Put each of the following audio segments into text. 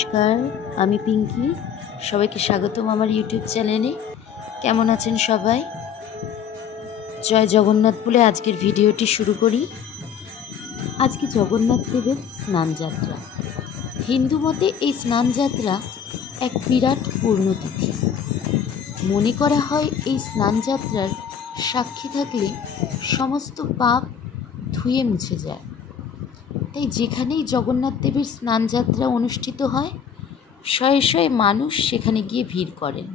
নমস্কার, আমি পিঙ্কি। সবাইকে স্বাগতম আমার ইউটিউব চ্যানেলে। কেমন আছেন সবাই? জয় জগন্নাথ বলে আজকের ভিডিওটি শুরু করি। আজকে জগন্নাথ দেবের স্নানযাত্রা। হিন্দু মতে এই স্নানযাত্রা এক বিরাট পূর্ণতিথি। মনে করা হয় এই স্নানযাত্রার সাক্ষী থাকলে সমস্ত পাপ ধুয়ে মুছে যায়। তাই যেখানেই জগন্নাথ দেবের স্নানযাত্রা অনুষ্ঠিত হয়, শয়ে শয়ে মানুষ সেখানে গিয়ে ভিড় করেন।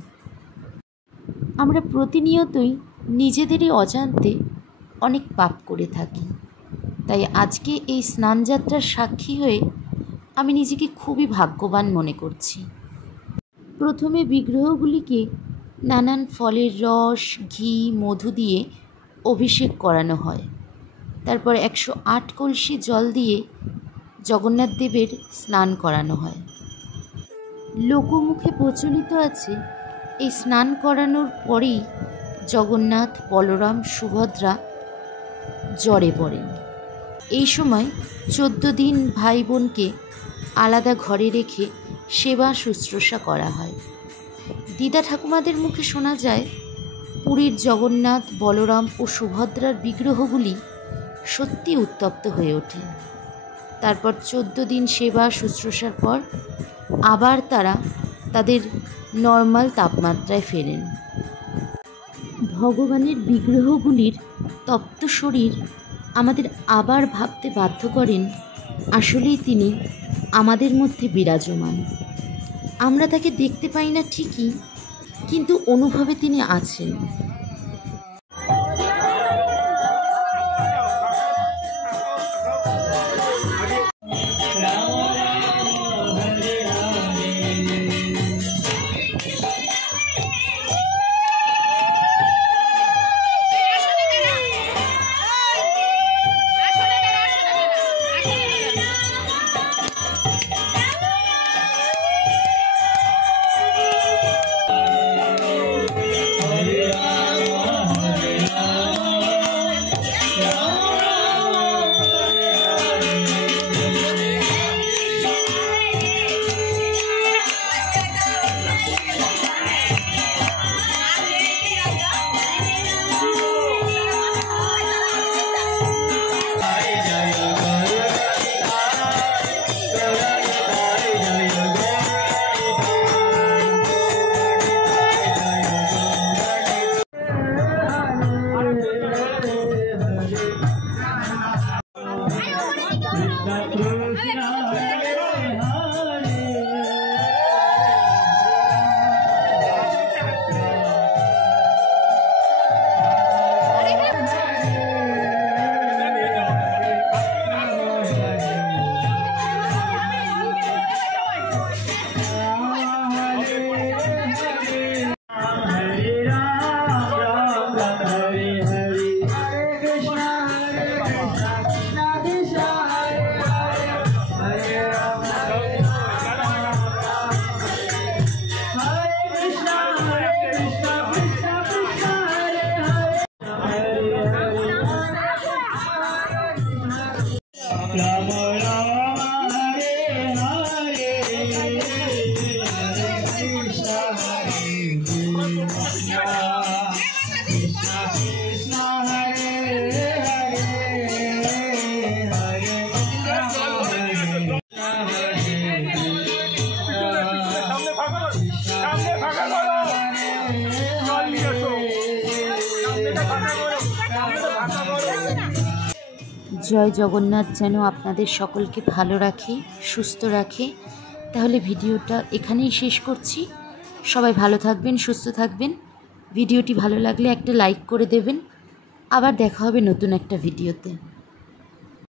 আমরা প্রতিনিয়তই নিজেদেরই অজান্তে অনেক পাপ করে থাকি। তাই আজকে এই স্নানযাত্রার সাক্ষী হয়ে আমি নিজেকে খুবই ভাগ্যবান মনে করছি। প্রথমে বিগ্রহগুলিকে নানান ফলের রস, ঘি, মধু দিয়ে অভিষেক করানো হয়। তারপর 108 কলসি জল দিয়ে জগন্নাথ দেবের স্নান করানো হয়। লোকমুখে প্রচলিত আছে এই স্নান করানোর পরেই জগন্নাথ, বলরাম, সুভদ্রা জ্বরে পড়েন। এই সময় 14 দিন ভাই বোনকে আলাদা ঘরে রেখে সেবা শুশ্রূষা করা হয়। দিদা ঠাকুমাদের মুখে শোনা যায়, পুরীর জগন্নাথ, বলরাম ও সুভদ্রার বিগ্রহগুলি সত্যি উত্তপ্ত হয়ে ওঠে। তারপর 14 দিন সেবা শুশ্রূষার পর আবার তারা তাদের নর্মাল তাপমাত্রায় ফেরেন। ভগবানের বিগ্রহগুলির তপ্ত শরীর আমাদের আবার ভাবতে বাধ্য করেন আসলেই তিনি আমাদের মধ্যে বিরাজমান। আমরা তাকে দেখতে পাই না ঠিকই, কিন্তু অনুভবে তিনি আছেন। জয় জগন্নাথ যেন আপনাদের সকলকে ভালো রাখে, সুস্থ রাখে। তাহলে ভিডিওটা এখানেই শেষ করছি। সবাই ভালো থাকবেন, সুস্থ থাকবেন। ভিডিওটি ভালো লাগলে একটা লাইক করে দেবেন। আবার দেখা হবে নতুন একটা ভিডিওতে।